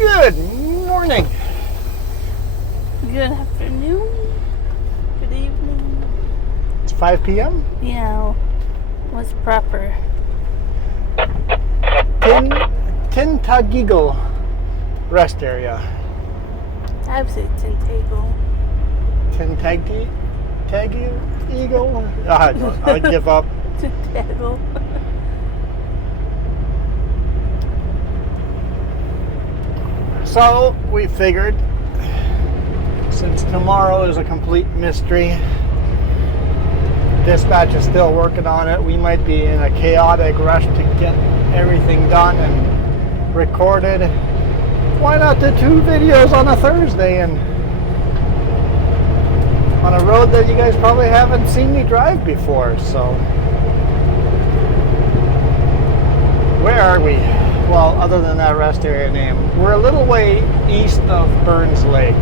Good morning. Good afternoon. Good evening. It's 5 p.m. Yeah. What's proper? Tintagigal rest area. I would say Tentacle. Tintagi eagle? I give up. Tentacle. So we figured, since tomorrow is a complete mystery, dispatch is still working on it. We might be in a chaotic rush to get everything done and recorded. Why not do 2 videos on a Thursday and on a road that you guys probably haven't seen me drive before? So where are we? Well, other than that rest area name, we're a little way east of Burns Lake.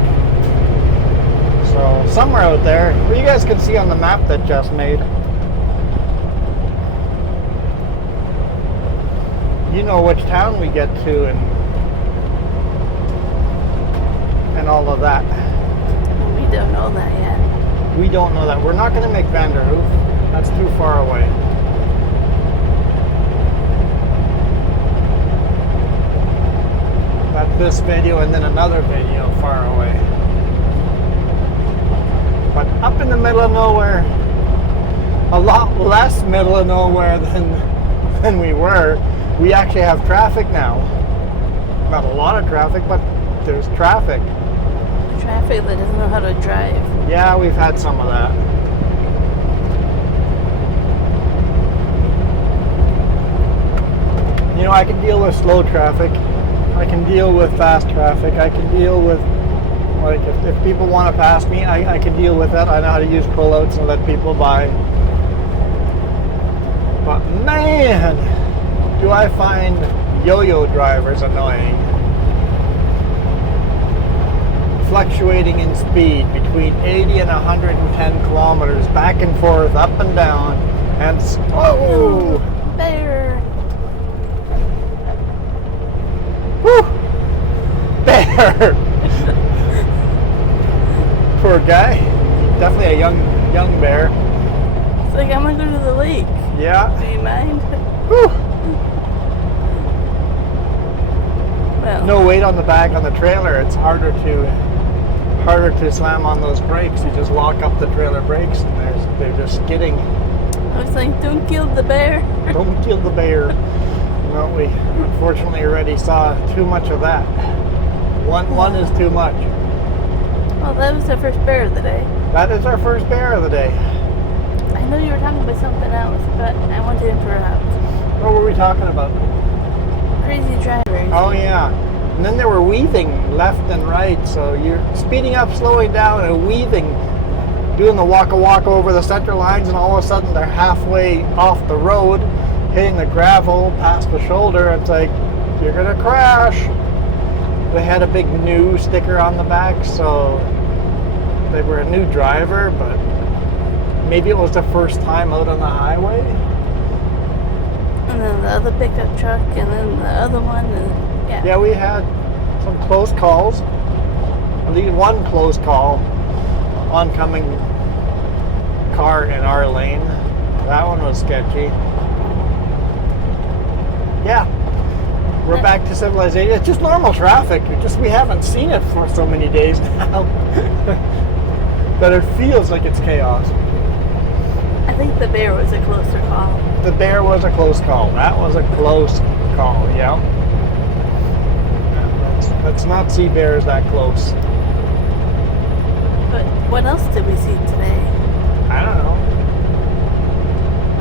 So somewhere out there, well, you guys can see on the map that Jess made. You know which town we get to and all of that. We don't know that yet. We don't know that. We're not going to make Vanderhoof. That's too far away. That's this video and then another video far away. But up in the middle of nowhere, a lot less middle of nowhere than we were. We actually have traffic now. Not a lot of traffic, but there's traffic. Traffic that doesn't know how to drive. Yeah, we've had some of that. You know, I can deal with slow traffic. I can deal with fast traffic. I can deal with, like, if people want to pass me, I can deal with that. I know how to use pullouts and let people by. But man, do I find yo-yo drivers annoying. Fluctuating in speed between 80 and 110 kilometers, back and forth, up and down, and oh! Bear! Whew! Bear! Poor guy. Definitely a young bear. It's like, I'm gonna go to the lake. Yeah. Do you mind? Whew. Well. No weight on the back on the trailer. It's harder to slam on those brakes. You just lock up the trailer brakes and they're just skidding. I was like, don't kill the bear. Don't kill the bear. Well, we unfortunately already saw too much of that. One is too much. Well, that was the first bear of the day. That is our first bear of the day. I know you were talking about something else, but I want to interrupt. What were we talking about? Crazy drivers. Oh yeah. And then they were weaving left and right, so you're speeding up, slowing down, and weaving, doing the waka over the center lines, and all of a sudden they're halfway off the road, hitting the gravel past the shoulder. It's like, you're gonna crash. They had a big new sticker on the back, so they were a new driver, but maybe it was the first time out on the highway. And then the other pickup truck, and then the other one, and yeah. Yeah, we had some close calls. At least one close call. Oncoming car in our lane. That one was sketchy. Yeah. We're back to civilization. It's just normal traffic. We haven't seen it for so many days now. That it feels like it's chaos. I think the bear was a closer call. The bear was a close call. That was a close call, yeah. Let's not see bears that close. But what else did we see today? I don't know.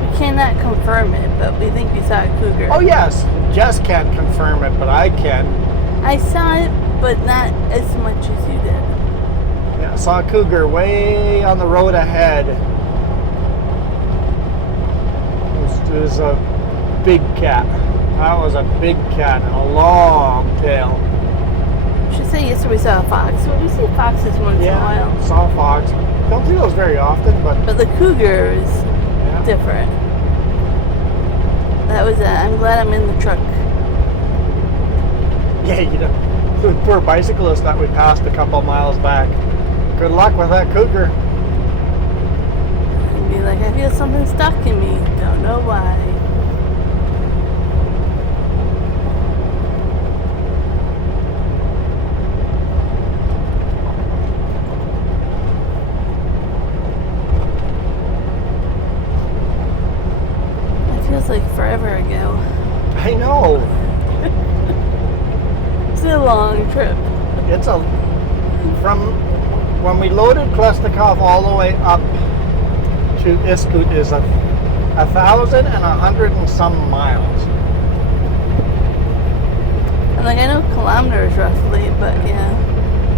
We cannot confirm it, but we think we saw a cougar. Oh yes, Jess can't confirm it, but I can. I saw it, but not as much as you did. Yeah, I saw a cougar way on the road ahead. It was a big cat. That was a big cat and a long tail. I should say yesterday we saw a fox. Well, we see foxes once in a while. Saw a fox. Don't see those very often, but the cougar is different. That was I'm glad I'm in the truck. Yeah, The poor bicyclist that we passed a couple miles back. Good luck with that cougar. And be like, I feel something stuck in me. Don't know why. It feels like forever ago. I know. It's a long trip. It's from when we loaded Klesnikov all the way up to Iskut is 1,100 and some miles. And like I know kilometers roughly, but yeah.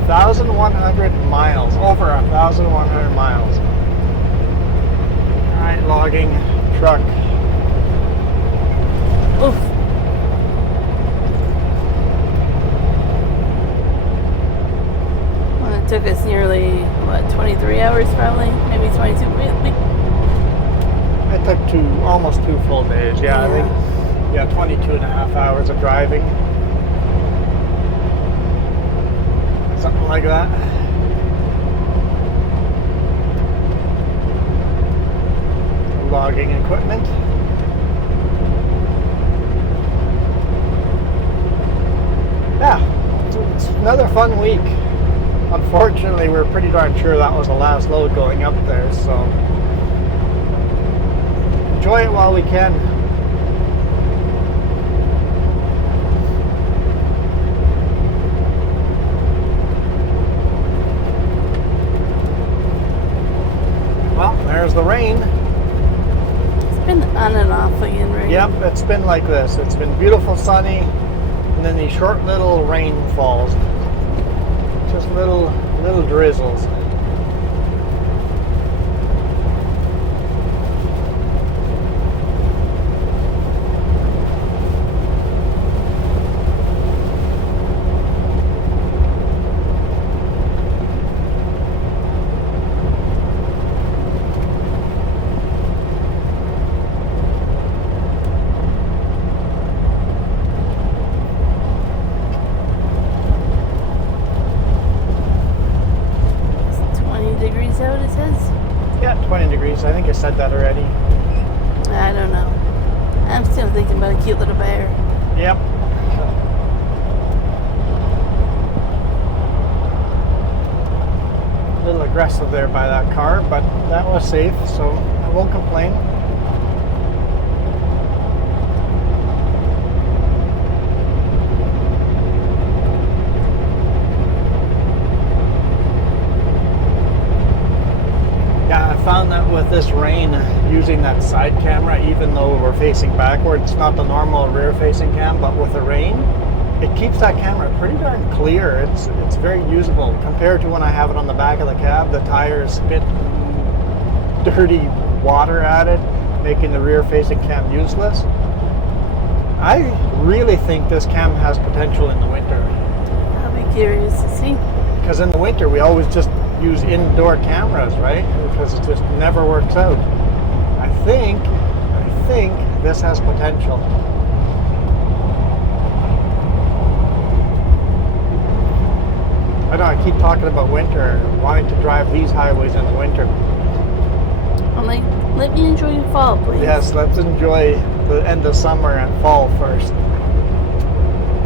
1,100 miles, over 1,100 miles. All right, logging truck. Oof. Well, it took us nearly, 23 hours probably? Maybe 22. It took almost 2 full days. Yeah, I think 22 and a half hours of driving. Something like that. Logging equipment. Yeah, it's another fun week. Unfortunately, we're pretty darn sure that was the last load going up there, so enjoy it while we can. Well, there's the rain. It's been on and off again, right? Yep, it's been like this. It's been beautiful sunny, and then these short little rainfalls. Just little drizzles. Out, it says? Yeah, 20 degrees. I think I said that already. I don't know. I'm still thinking about a cute little bear. Yep. A little aggressive there by that car, but that was safe, so I won't complain. Found that with this rain, using that side camera, even though we're facing backwards, it's not the normal rear facing cam, but with the rain, it keeps that camera pretty darn clear. It's very usable compared to when I have it on the back of the cab. The tires spit dirty water at it, making the rear facing cam useless. I really think this cam has potential in the winter. I'll be curious to see. Because in the winter we always just use indoor cameras, right? Because it just never works out. I think this has potential. I know I keep talking about winter, wanting to drive these highways in the winter. I'm like, let me enjoy fall, please. Yes, let's enjoy the end of summer and fall first.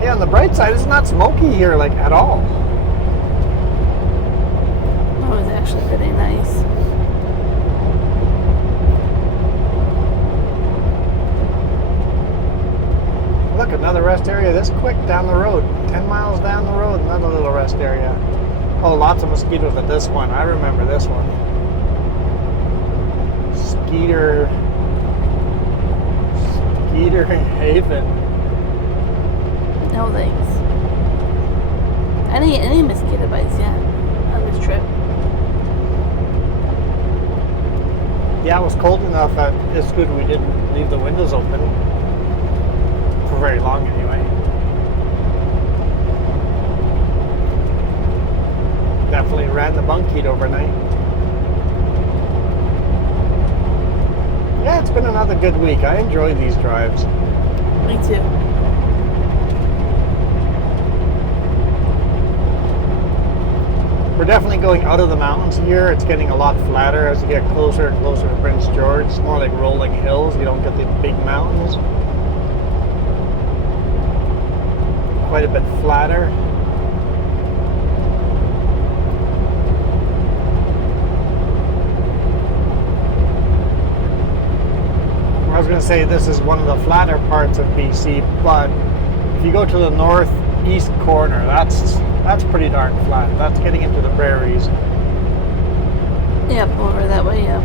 Hey, on the bright side, it's not smoky here, like, at all. Oh, it's actually pretty nice. Look, another rest area this quick down the road. 10 miles down the road, another little rest area. Oh, lots of mosquitoes at this one. I remember this one. Skeeter Haven. No thanks. Any mosquito bites yet on this trip? Yeah, it was cold enough that it's good we didn't leave the windows open for very long anyway. Definitely ran the bunk heat overnight. Yeah, it's been another good week. I enjoy these drives. Me too. We're definitely going out of the mountains here. It's getting a lot flatter as you get closer and closer to Prince George. It's more like rolling hills. You don't get the big mountains. Quite a bit flatter. I was going to say this is one of the flatter parts of BC, but if you go to the northeast corner, that's pretty darn flat. That's getting into the prairies. Yep, over that way, yeah.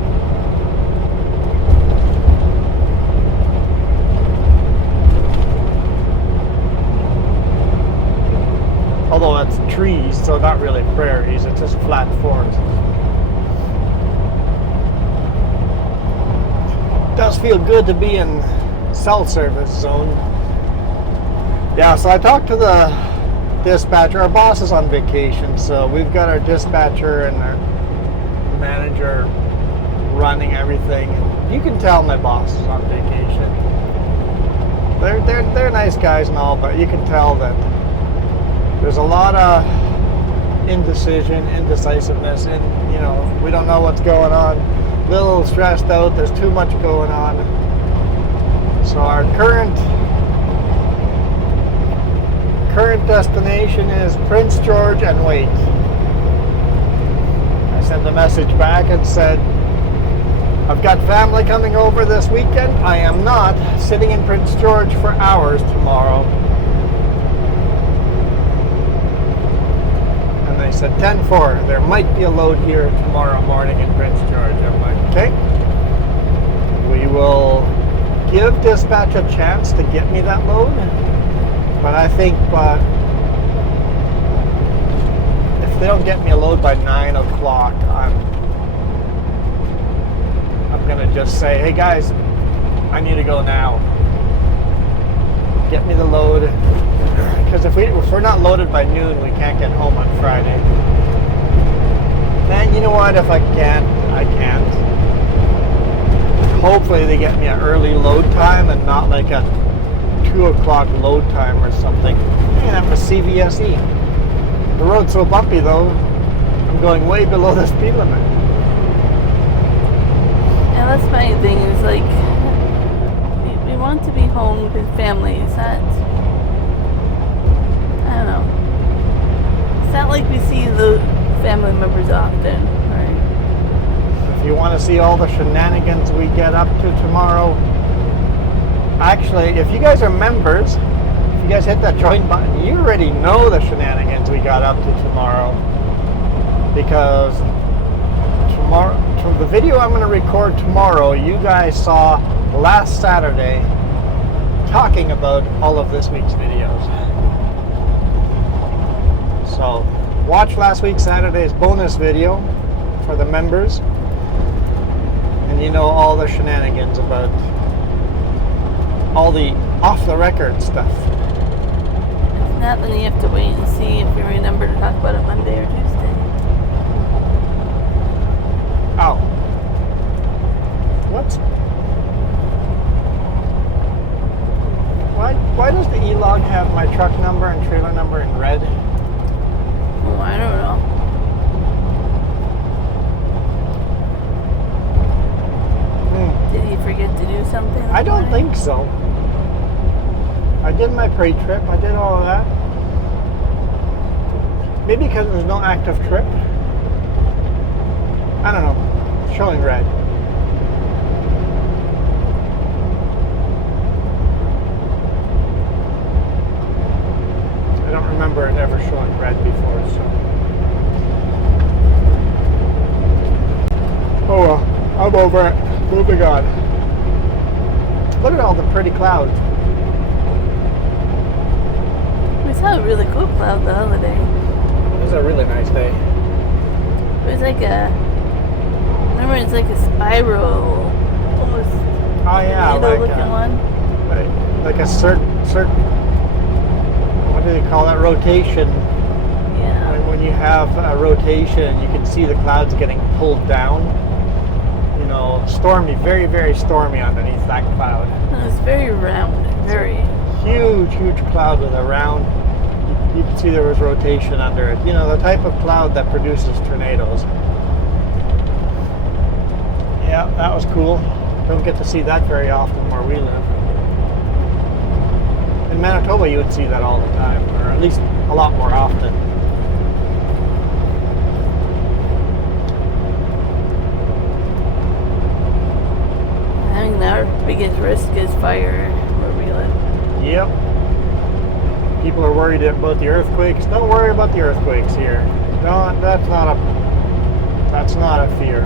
Although it's trees, so not really prairies, it's just flat forest. It does feel good to be in cell service zone. Yeah, so I talked to the dispatcher. Our boss is on vacation, so we've got our dispatcher and our manager running everything. And you can tell my boss is on vacation. They're nice guys and all, but you can tell that there's a lot of indecisiveness, and we don't know what's going on. A little stressed out. There's too much going on. So our current destination is Prince George and wait. I sent a message back and said, I've got family coming over this weekend. I am not sitting in Prince George for hours tomorrow. And they said 10-4. There might be a load here tomorrow morning in Prince George. I'm like, okay. We will give dispatch a chance to get me that load. But I think if they don't get me a load by 9 o'clock, I'm going to just say, hey guys, I need to go now. Get me the load. Because if we're not loaded by noon, we can't get home on Friday. And you know what? If I can't, I can't. Hopefully they get me an early load time and not like a 2 o'clock load time or something. And I'm a CVSE. The road's so bumpy though, I'm going way below the speed limit. Yeah, that's my thing, is like, we want to be home with families. That, I don't know. It's not like we see the family members often, right? If you want to see all the shenanigans we get up to tomorrow, actually, if you guys are members, if you guys hit that join button, you already know the shenanigans we got up to tomorrow. Because tomorrow, the video I'm going to record tomorrow, you guys saw last Saturday talking about all of this week's videos. So, watch last week Saturday's bonus video for the members, and you know all the shenanigans about all the off-the-record stuff. If not, then you have to wait and see if we remember to talk about it Monday or Tuesday. Oh. Why does the E-Log have my truck number and trailer number in red? Oh, I don't know. Did he forget to do something? I don't think so. I did my pre-trip. I did all of that. Maybe because there's no active trip. I don't know. It's showing red. I don't remember it ever showing red before, so. Oh well, I'm over it. Moving on. Look at all the pretty clouds. We saw a really cool cloud the other day. It was a really nice day. It was like remember it's like a spiral, almost Oh yeah, looking one. like a certain, what do they call that, rotation? Yeah. When you have a rotation, you can see the clouds getting pulled down. You know, stormy, very, very stormy underneath that cloud. And it was very round, very huge cloud with a round. You could see there was rotation under it. You know, the type of cloud that produces tornadoes. Yeah, that was cool. Don't get to see that very often where we live. In Manitoba, you would see that all the time, or at least a lot more often. I mean, our biggest risk is fire where we live. Yep. People are worried about the earthquakes. Don't worry about the earthquakes here. No, that's not a fear.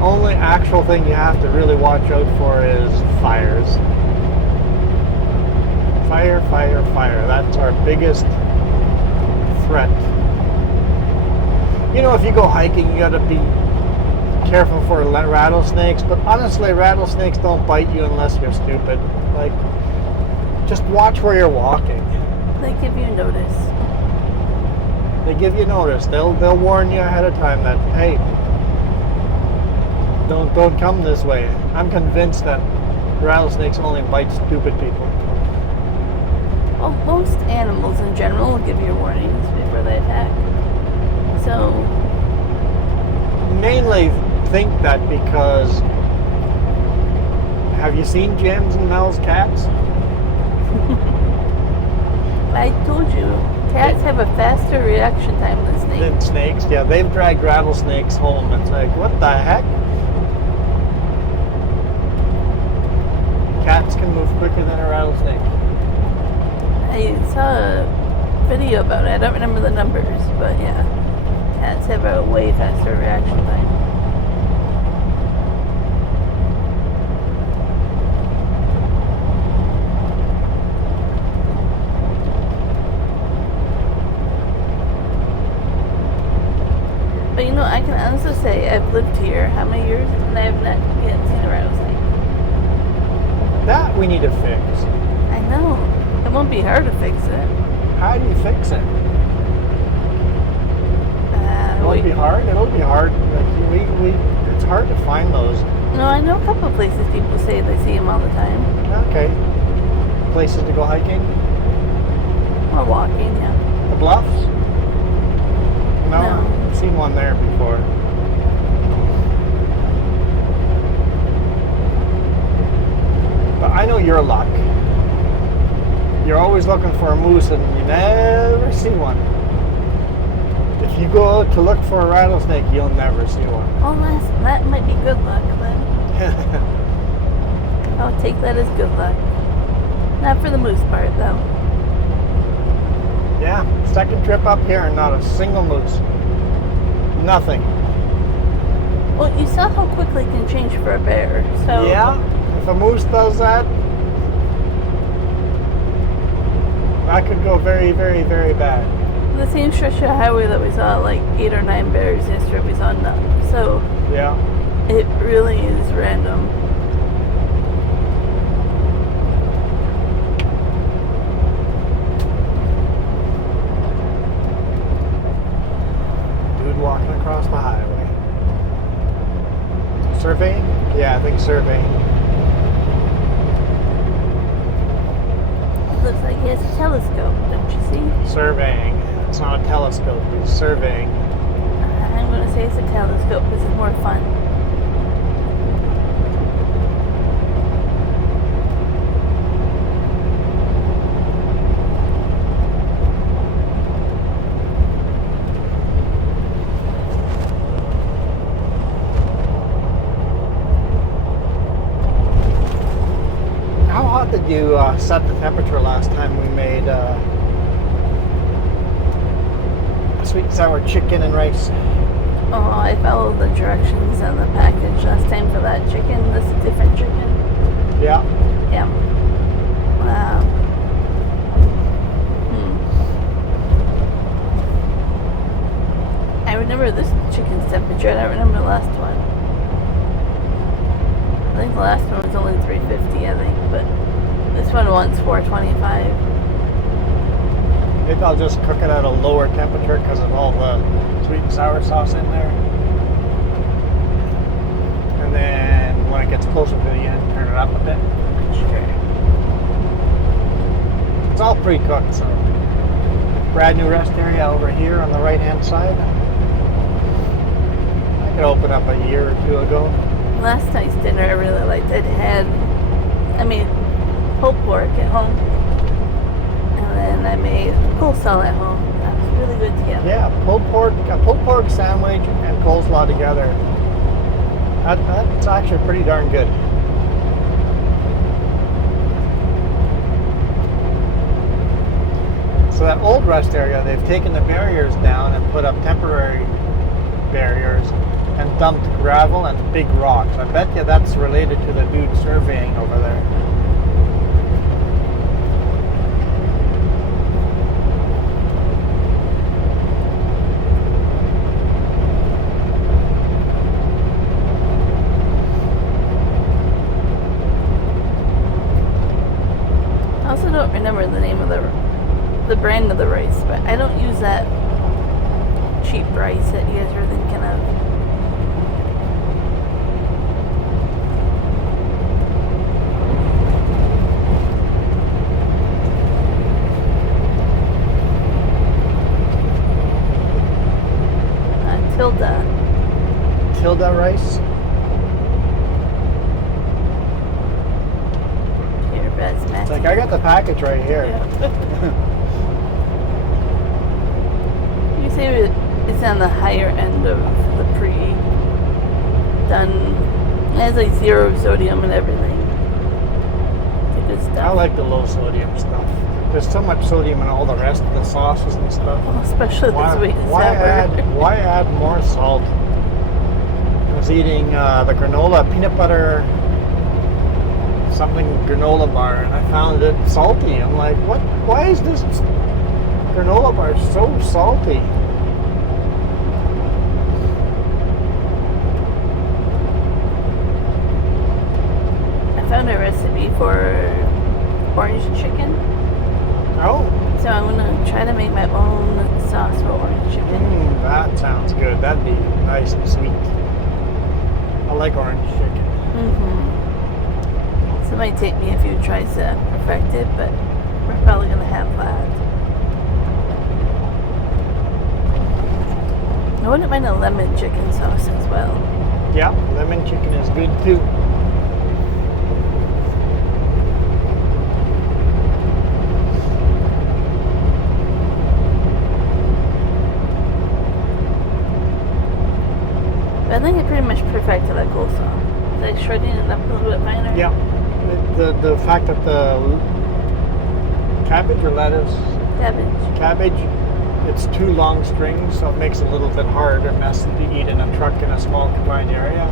Only actual thing you have to really watch out for is fires. Fire, fire, fire. That's our biggest threat. You know, if you go hiking, you gotta be careful for rattlesnakes, but honestly, rattlesnakes don't bite you unless you're stupid. Like, just watch where you're walking. They give you notice. They give you notice. They'll warn you ahead of time that, hey, don't come this way. I'm convinced that rattlesnakes only bite stupid people. Well, most animals in general will give you warnings before they attack. So, Mainly think that because, have you seen Jim's and Mel's cats? I told you, cats have a faster reaction time than snakes. Than snakes, yeah. They've dragged rattlesnakes home. It's like, what the heck? Cats can move quicker than a rattlesnake. I saw a video about it. I don't remember the numbers, but yeah. Cats have a way faster reaction time. But you know, I can honestly say I've lived here how many years and I have not yet seen a rattlesnake. That we need to fix. I know. It won't be hard to fix it. How do you fix it? It won't be hard. It'll be hard. Like, it's hard to find those. No, I know a couple of places people say they see them all the time. Okay. Places to go hiking? Or walking, yeah. The Bluffs? No. No. I've seen one there before. But I know your luck. You're always looking for a moose and you never see one. If you go out to look for a rattlesnake, you'll never see one. Oh, that might be good luck then. I'll take that as good luck. Not for the moose part, though. Yeah, second trip up here and not a single moose. Nothing. Well, you saw how quickly it can change for a bear, so... Yeah, if a moose does that, that could go very, very, very bad. The same stretch of highway that we saw like 8 or 9 bears yesterday, we saw none. So, yeah, it really is random. Dude walking across the highway. Surveying? Yeah, I think surveying. Looks like he has a telescope, don't you see? Surveying. It's not a telescope, it's surveying. I'm going to say it's a telescope because it's more fun. How hot did you set the temperature last time we made sweet and sour chicken and rice? Oh, I followed the directions on the package last time for that chicken. This is different chicken. Yeah. Yeah. Wow. I remember this chicken's temperature. I don't remember the last one. I think the last one was only 350, I think, but this one wants 425. Maybe I'll just cook it at a lower temperature because of all the sweet and sour sauce in there. And then when it gets closer to the end, turn it up a bit. Sure. It's all pre-cooked, so brand new rest area over here on the right hand side. I could open up a year or two ago. Last night's dinner I really liked. I made pulled pork at home, and then I made coleslaw at home. That was really good together. Yeah, a pulled pork sandwich and coleslaw together. That's actually pretty darn good. So that old rest area, they've taken the barriers down and put up temporary barriers and dumped gravel and big rocks. I bet you that's related to the dude surveying over there. I also don't remember the name of the brand of the rice, but I don't use that cheap rice that you guys are thinking of. Tilda rice. Here, basmati. It's like I got the package right here. You say it's on the higher end of the pre-done. It has like 0 sodium and everything. It's good stuff. I like the low sodium stuff. There's so much sodium in all the rest of the sauces and stuff. Well, especially the sweet and sour. Why add more salt? I was eating the granola peanut butter something granola bar, and I found it salty. I'm like, what? Why is this granola bar so salty? I found a recipe for orange chicken. Oh. So I'm gonna try to make my own sauce for orange chicken. That sounds good. That'd be nice and sweet. I like orange chicken. So it might take me a few tries to perfect it, but we're probably gonna have that. I wouldn't mind a lemon chicken sauce as well. Yeah, lemon chicken is good too. But I think I pretty much perfected that coleslaw. Like shredding it up a little bit finer. Yeah. The fact that the cabbage or lettuce? Cabbage, it's 2 long strings, so it makes it a little bit hard and messy to eat in a truck in a small confined area.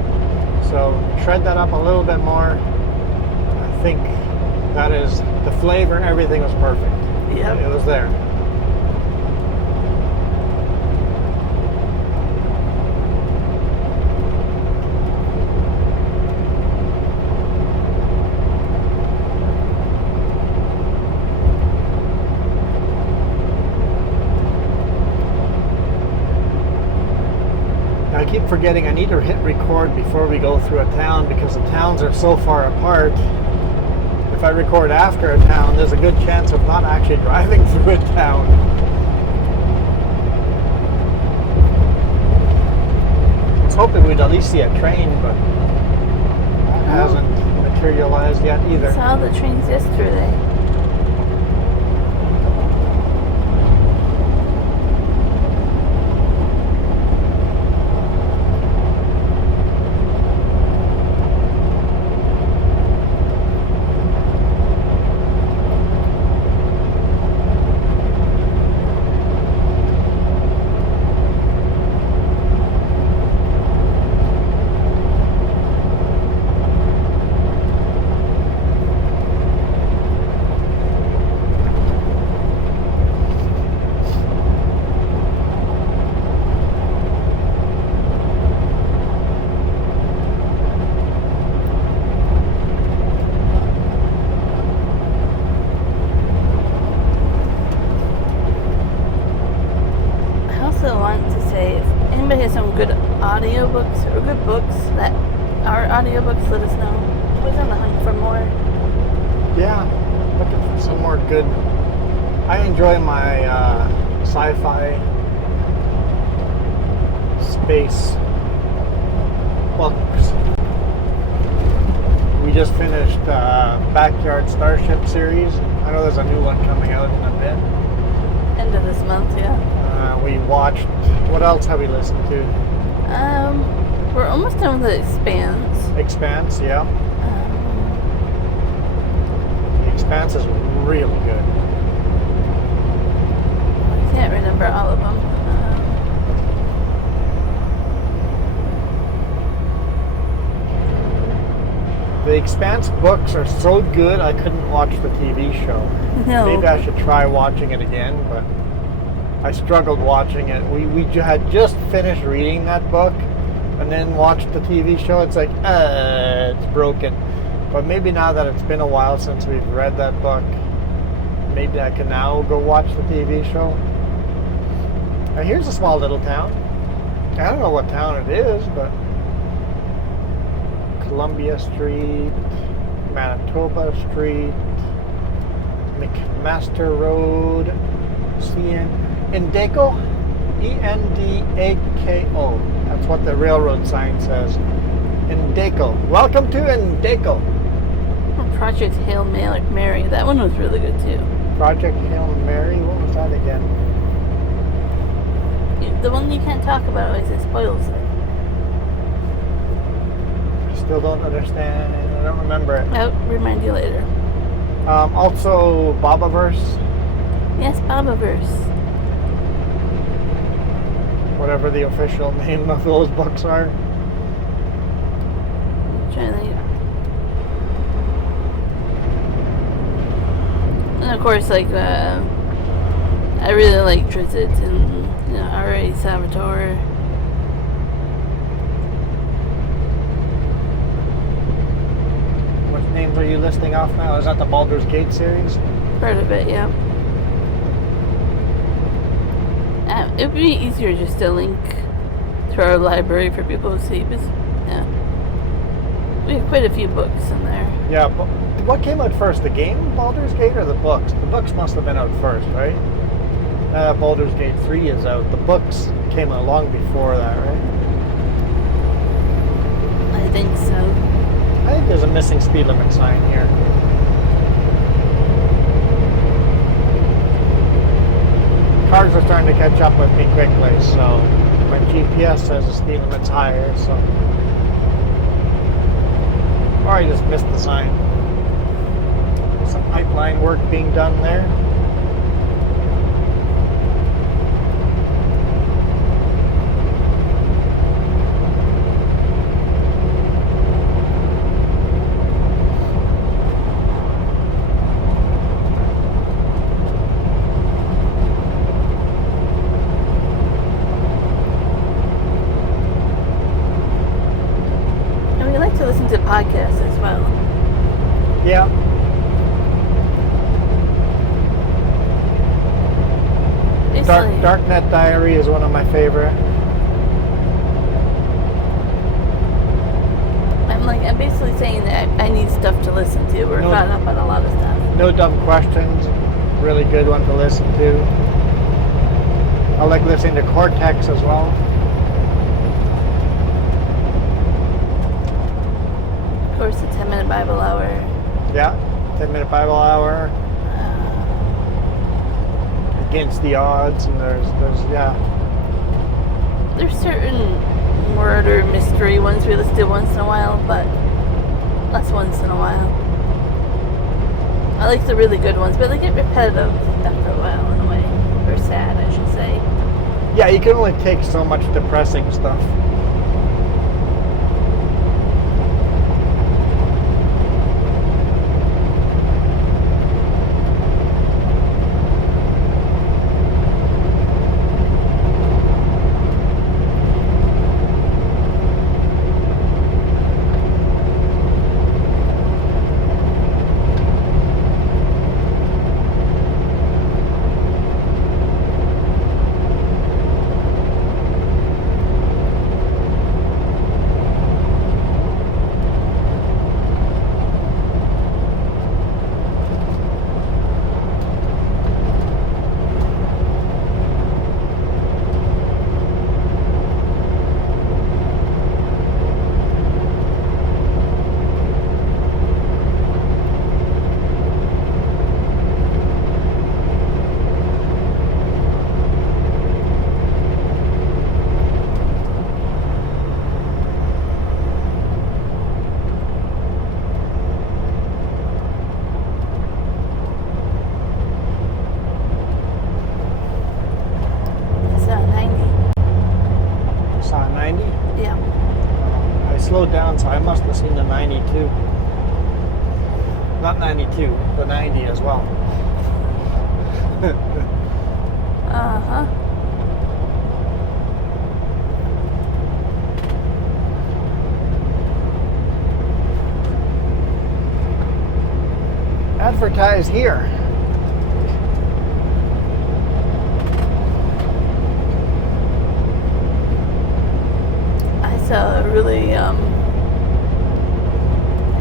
So shred that up a little bit more. I think that is the flavor, everything was perfect. Yeah. It was there. I keep forgetting I need to hit record before we go through a town because the towns are so far apart. If I record after a town, there's a good chance of not actually driving through a town. I was hoping we'd at least see a train, but that hasn't materialized yet either. I saw the trains yesterday. Audiobooks or good books that are audiobooks, let us know. Always on the hunt for more. Yeah, looking for some more good. I enjoy my sci-fi space books. We just finished Backyard Starship series. I know there's a new one coming out in a bit. End of this month, yeah. We watched. What else have we listened to? We're almost done with The Expanse. Expanse, yeah. The Expanse is really good. I can't remember all of them. The Expanse books are so good, I couldn't watch the TV show. No. Maybe I should try watching it again, but I struggled watching it. We had just finished reading that book and then watched the TV show. It's like, it's broken. But maybe now that it's been a while since we've read that book, maybe I can now go watch the TV show. Now here's a small little town. I don't know what town it is, but Columbia Street, Manitoba Street, McMaster Road, Endako, Endako. That's what the railroad sign says. Endako. Welcome to Endako. Project Hail Mary. That one was really good too. Project Hail Mary? What was that again? The one you can't talk about always, it spoils it. Still don't understand. I don't remember it. I'll remind you later. Also, Bobaverse. Yes, Bobaverse. Whatever the official name of those books are. I'm trying to think. And of course, like, I really like Drizzt and R.A. Salvatore. What names are you listing off now? Is that the Baldur's Gate series? Part of it, yeah. It would be easier just to link to our library for people to see. But, yeah. We have quite a few books in there. Yeah, but what came out first, the game, Baldur's Gate, or the books? The books must have been out first, right? Baldur's Gate 3 is out. The books came out long before that, right? I think so. I think there's a missing speed limit sign here. Cars are starting to catch up with me quickly, so my GPS says the speed limit's higher, so. Or I just missed the sign. Some pipeline work being done there. Podcasts as well. Yeah. Darknet Diary is one of my favorite. I'm basically saying that I need stuff to listen to. We're caught up on a lot of stuff. No Dumb Questions. Really good one to listen to. I like listening to Cortex as well. Of course, the 10-minute Bible hour. Yeah, 10-minute Bible hour. Against the Odds, and there's There's certain murder mystery ones we listen to once in a while, but less once in a while. I like the really good ones, but they get repetitive after a while in a way. Or sad, I should say. Yeah, you can only take so much depressing stuff. slowed down, so I must have seen the 92. Not 92, the 90 as well. Uh-huh. Advertise here. I saw a really, I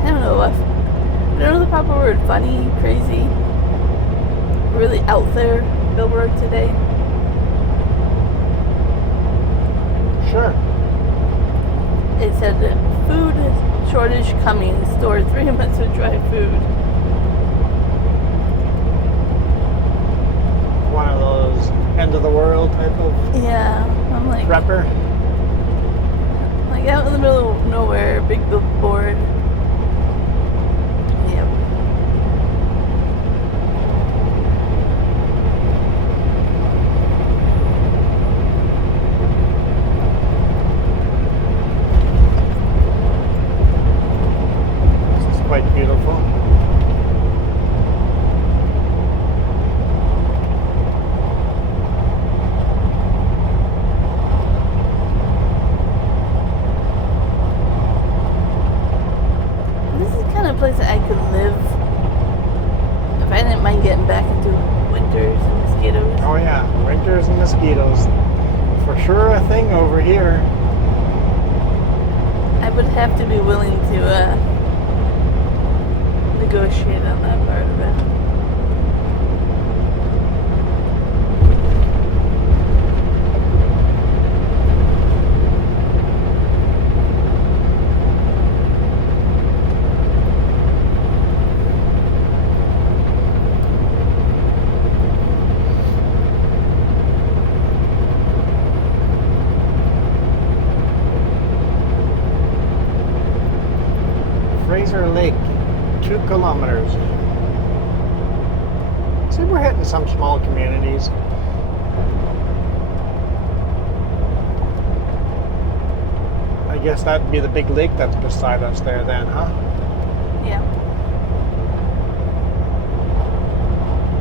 don't know the proper word, funny, crazy, really out there billboard today. Sure. It said that food shortage coming, store 3 months of dry food. One of those end of the world type of Yeah, I'm like, prepper. like out in the middle of nowhere, big billboard. Yep. This is quite beautiful. This is the kind of place that I could live if I didn't mind getting back into winters and mosquitoes. Oh yeah, winters and mosquitoes. For sure a thing over here. I would have to be willing to negotiate on that part of it. Fraser Lake, 2 kilometers. See, we're hitting some small communities. I guess that'd be the big lake that's beside us there then, huh? Yeah.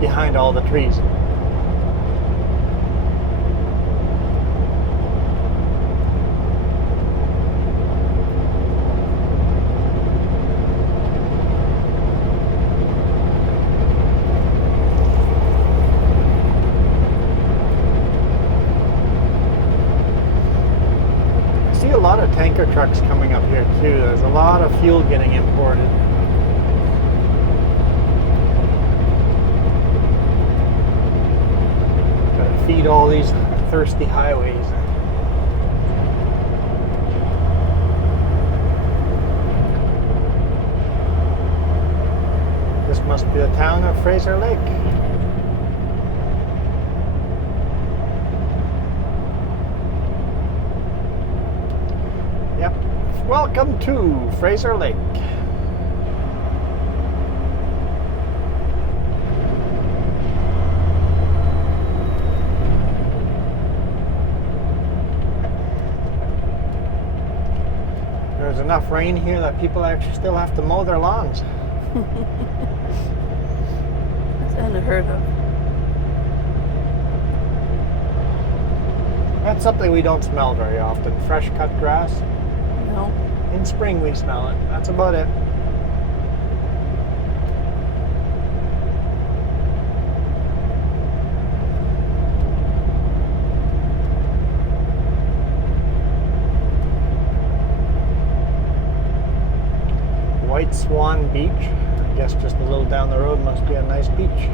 Behind all the trees. A lot of tanker trucks coming up here too. There's a lot of fuel getting imported. Gotta feed all these thirsty highways. This must be the town of Fraser Lake. Welcome to Fraser Lake. There's enough rain here that people actually still have to mow their lawns. That's unheard of. That's something we don't smell very often. Fresh cut grass. No. In spring we smell it. That's about it. White Swan Beach. I guess just a little down the road must be a nice beach.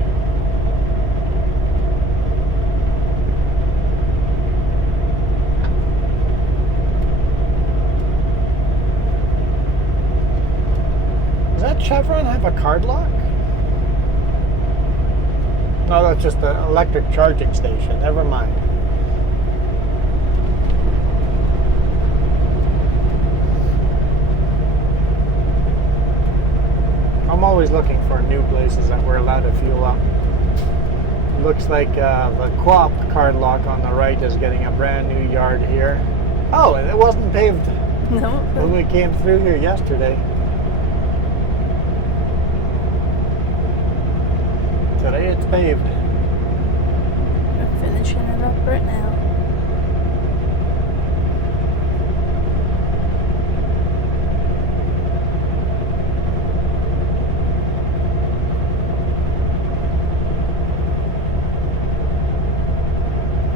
Does that Chevron have a card lock? No, that's just an electric charging station. Never mind. I'm always looking for new places that we're allowed to fuel up. Looks like the Co-op card lock on the right is getting a brand new yard here. Oh, and it wasn't paved No. When we came through here yesterday. Today it's paved. We're finishing it up right now.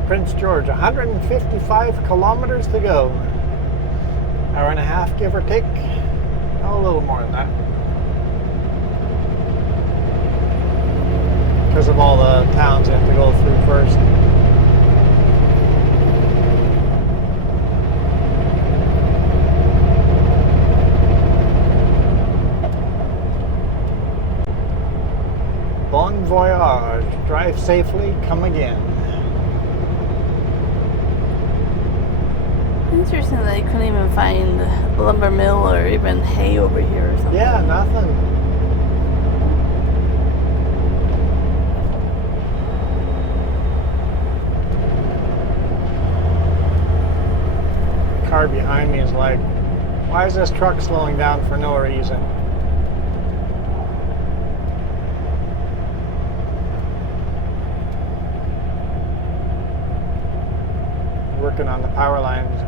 Prince George, 155 kilometers to go. Hour and a half, give or take. Oh, a little more than that. Because of all the towns you have to go through first. Bon voyage. Drive safely, come again. Interesting that you couldn't even find a lumber mill or even hay over here or something. Yeah, nothing. The car behind me is like, why is this truck slowing down for no reason? Working on the power lines.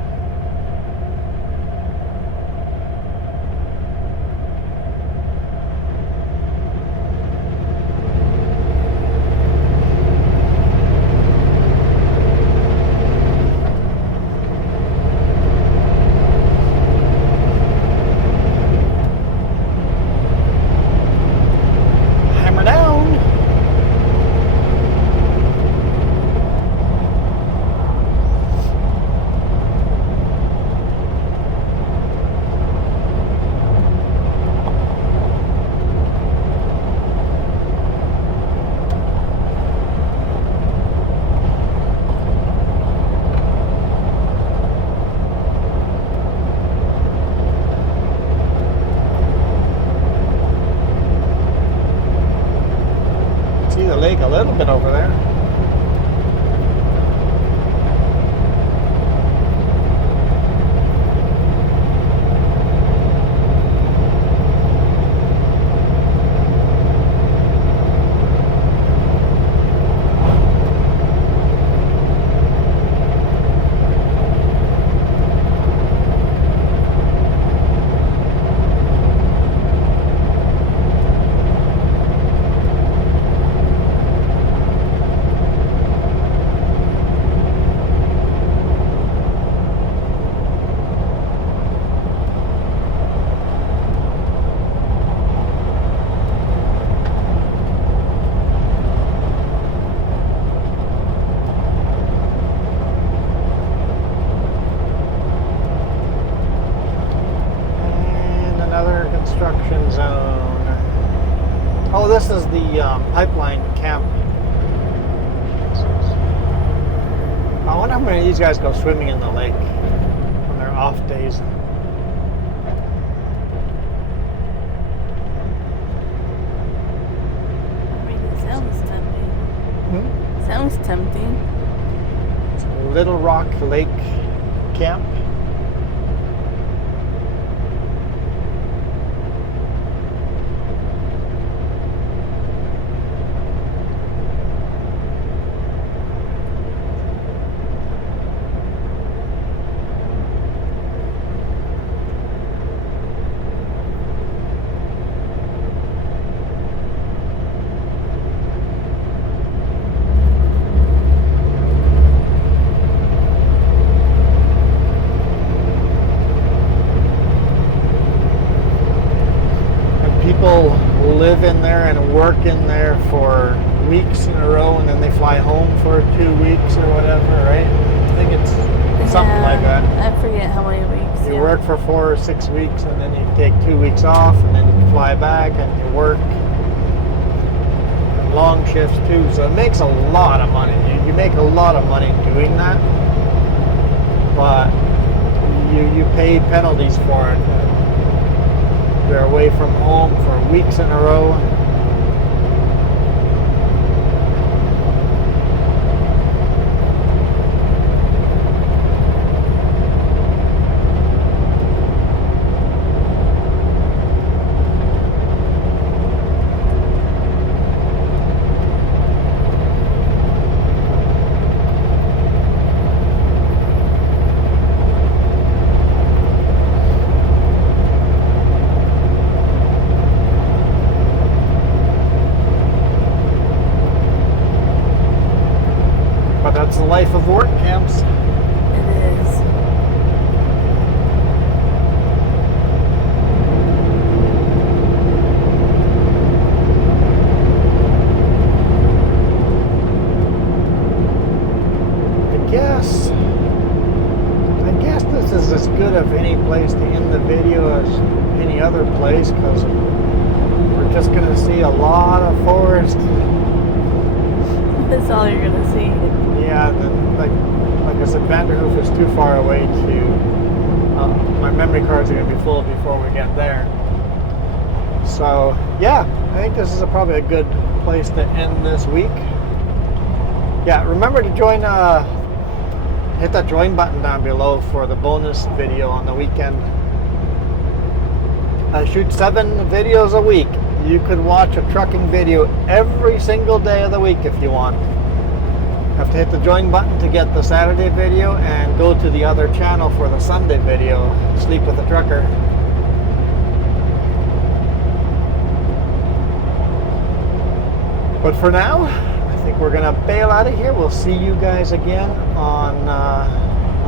Hammer down. See the lake a little bit over there. And another construction zone. Oh, this is the pipeline camp. I wonder how many of these guys go swimming in the lake on their off days. I mean, it sounds tempting. Hmm? Sounds tempting. It's Little Rock Lake Camp. People live in there and work in there for weeks in a row, and then they fly home for 2 weeks or whatever, right? I think it's something like that. I forget how many weeks. You work for 4 or 6 weeks, and then you take 2 weeks off, and then you fly back and you work. And long shifts too, so it makes a lot of money. You make a lot of money doing that, but you pay penalties for it. They're away from home for weeks in a row. But that's the life of work camps. It is. I guess this is as good of any place to end the video as any other place, because we're just going to see a lot of forest. That's all you're gonna see. Yeah, like I said, Vanderhoof is too far away to. My memory cards are gonna be full before we get there. So yeah, I think this is probably a good place to end this week. Yeah, remember to join. Hit that join button down below for the bonus video on the weekend. I shoot 7 videos a week. You could watch a trucking video every single day of the week if you want. Have to hit the join button to get the Saturday video and go to the other channel for the Sunday video, Sleep with a Trucker. But for now, I think we're gonna bail out of here. We'll see you guys again on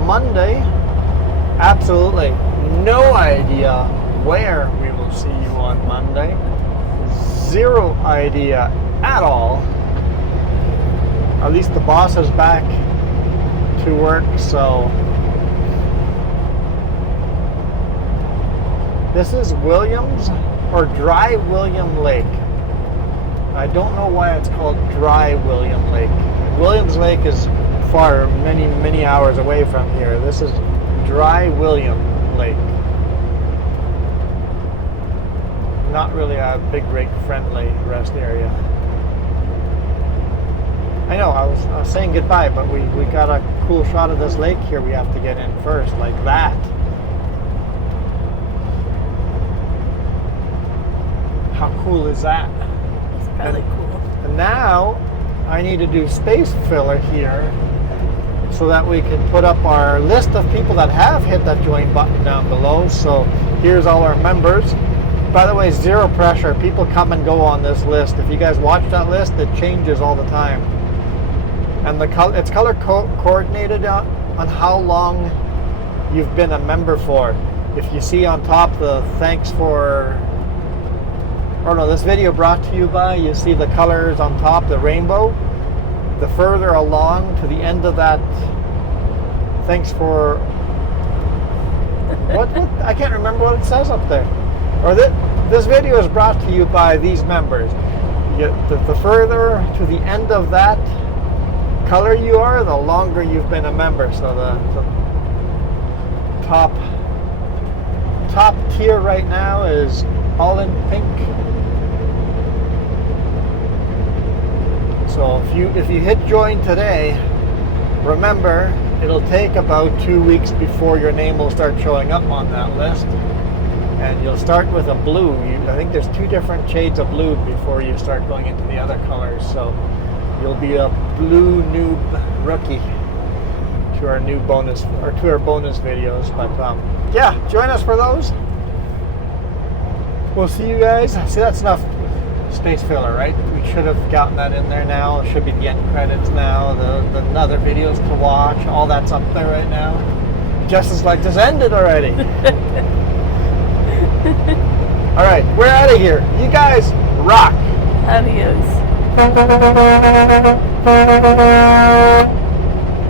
Monday. Absolutely no idea where we will see you on Monday. Zero idea at all. At least the boss is back to work, so this is Williams or Dry William Lake. I don't know why it's called Dry William Lake. Williams Lake is far, many hours away from here. This is Dry William Lake. Not really a big rig friendly rest area. I know, I was saying goodbye, but we got a cool shot of this lake here we have to get in first, like that. How cool is that? It's probably cool. And now I need to do space filler here so that we can put up our list of people that have hit that join button down below. So here's all our members. By the way, zero pressure. People come and go on this list. If you guys watch that list, it changes all the time. And it's color coordinated on how long you've been a member for. If you see on top the thanks for, or no, this video brought to you by, you see the colors on top, the rainbow. The further along to the end of that, thanks for, what I can't remember what it says up there. Or this video is brought to you by these members. The further to the end of that color you are, the longer you've been a member. So the top tier right now is all in pink. So if you hit join today, remember it'll take about 2 weeks before your name will start showing up on that list. And you'll start with a blue. I think there's 2 different shades of blue before you start going into the other colors. So you'll be a blue noob rookie to our new bonus, or to our bonus videos. But yeah, join us for those. We'll see you guys. See, that's enough space filler, right? We should have gotten that in there now. It should be the end credits now. The other videos to watch. All that's up there right now. Just as like, just ended already. All right, we're out of here. You guys rock. Adios.